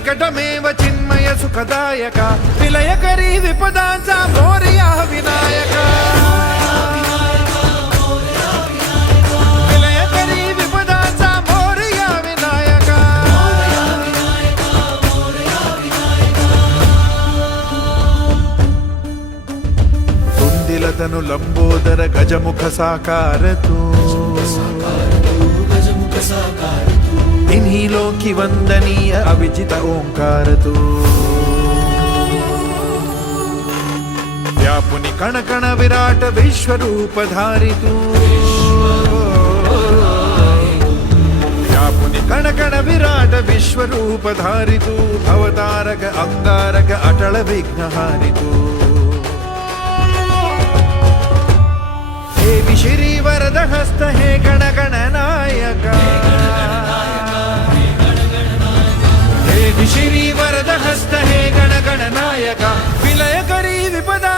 विकटमेव चिन्मय सुखदायक विलयकरी विपदांचा मोरया विनायक विलयकरी विपदांचा मोरया विनायक तुंदिलतनु लंबोदर गजमुख साकार तू इन्हीं लोकी वंदनीय अविजित ओंकार तू व्यापुनि कण कण विराट विश्वरूप धारी तू व्यापुनि कण कण विराट विश्वरूप धारी तू भवतारक अंगारक अटल विघ्नहारी तू हे श्री वरद हस्त हे गण गण नायका श्री वरद हस्त हे गण गण नायका विलयकरी विपदा